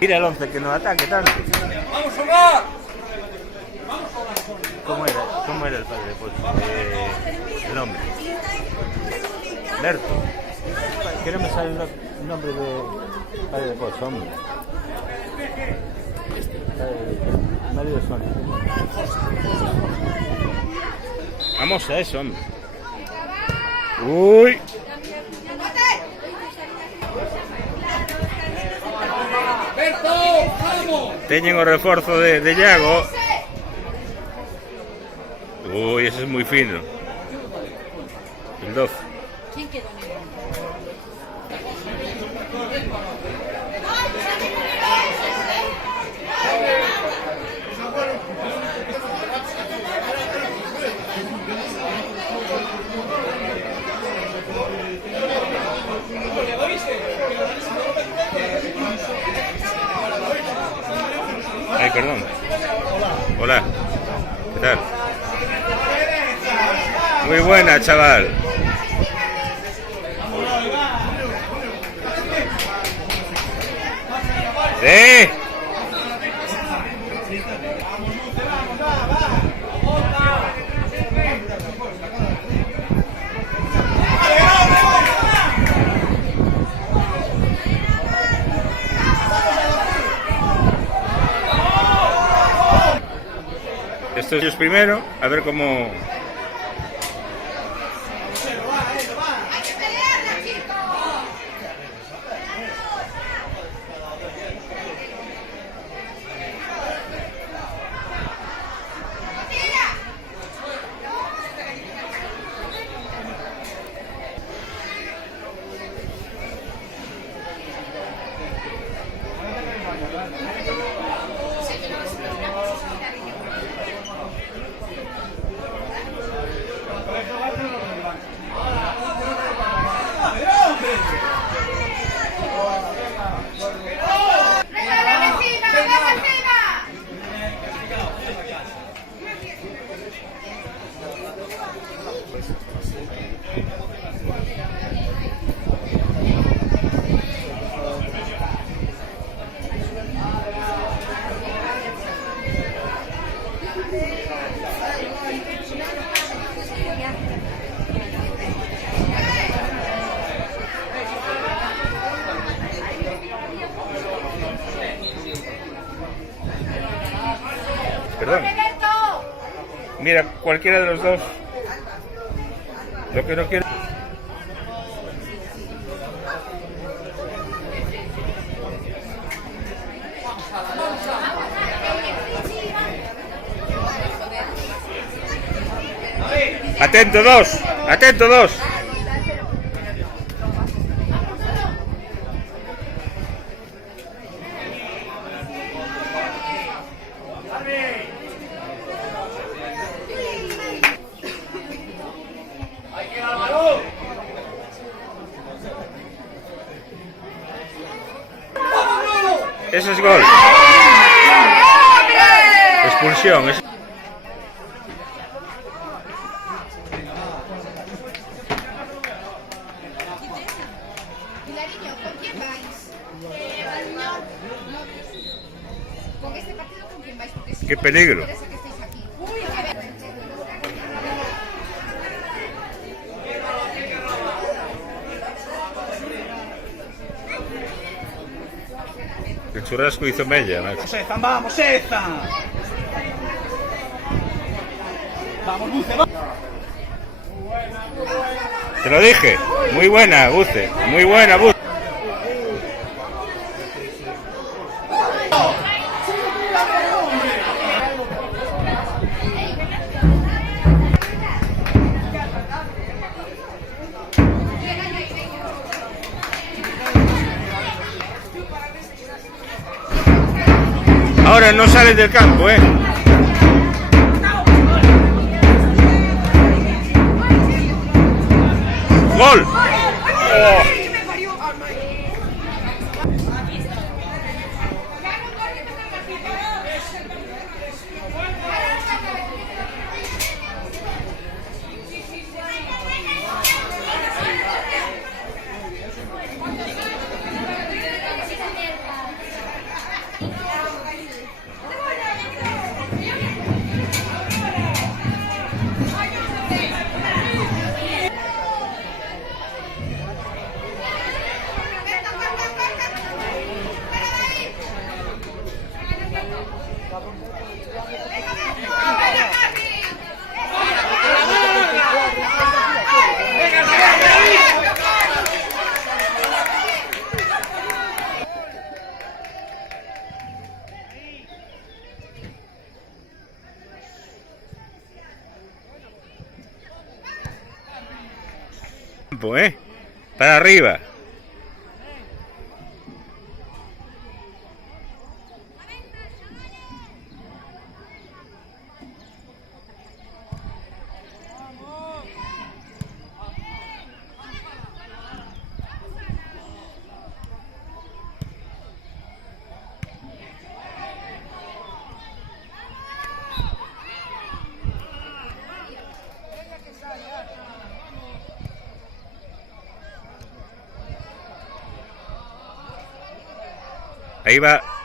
Mira el 11 que no ataque tanto. ¡Vamos a jugar! ¿Cómo era el padre de Pocho? El nombre. Berto. Que no me sale el nombre de padre de Pocho, hombre. Mario de Sonia. Vamos a eso, hombre. Uy. ¡Berto! ¡Vamos! Teñen o reforzo de Iago. Uy, ese es muy fino. El 12. ¿Quién quedó en el Ay, perdón. Hola. ¿Qué tal? Muy buena, chaval. ¡Sí! Esto es primero, a ver cómo... Perdón. Mira, cualquiera de los dos. Lo que no quiero. Atento dos, atento dos. Ese es gol. Expulsión. ¿Con quién vais? ¿Con este partido con quién vais? Porque si Qué no, peligro. no interesa que estéis aquí. El churrasco hizo mella, macho. ¡Vamos, Ethan! ¡Vamos, Ethan! ¡Vamos, Buce! Te lo dije. Muy buena, Buce. Muy buena, Buce. Ahora no sales del campo, ¿eh? ¡Gol! Oh. ¿Eh? Para arriba. Ahí va